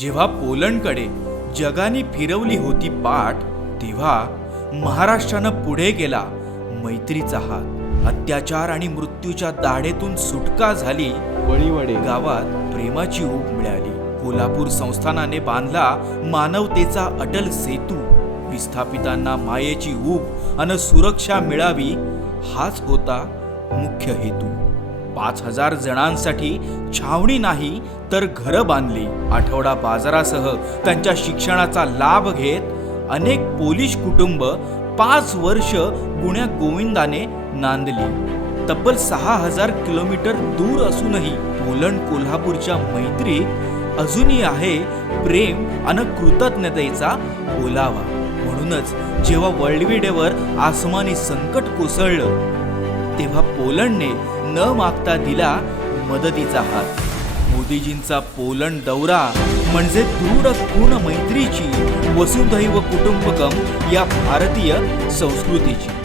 जेव्हा पोलंडकडे जगाने फिरवली होती पाठ तेव्हा महाराष्ट्रानं पुढे गेला मैत्रीचा हात. अत्याचार आणि मृत्यूच्या दाढेतून सुटका झाली. बळीवडे गावात प्रेमाची ऊब मिळाली. कोल्हापूर संस्थानाने बांधला मानवतेचा अटल सेतू. विस्थापितांना मायेची ऊब अन सुरक्षा मिळावी हाच होता मुख्य हेतू. पाच हजार जणांसाठी छावणी नाही तर घरं बांधली. आठवडा बाजारासह त्यांच्या शिक्षणाचा लाभ घेत अनेक पोलिश कुटुंब पाच वर्ष गुण्या गोविंदाने नांदली. तब्बल सहा हजार किलोमीटर दूर असूनही पोलंड कोल्हापूरच्या मैत्रीत अजूनही आहे प्रेम अन कृतज्ञतेचा ओलावा. म्हणूनच जेव्हा वर्ल्डविडेवर आसमानी संकट कोसळलं तेव्हा पोलंडने न मागता दिला मदतीचा हात. मोदीजींचा पोलंड दौरा म्हणजे दृढ पूर्ण मैत्रीची वसुधैव कुटुंबकम या भारतीय संस्कृतीची.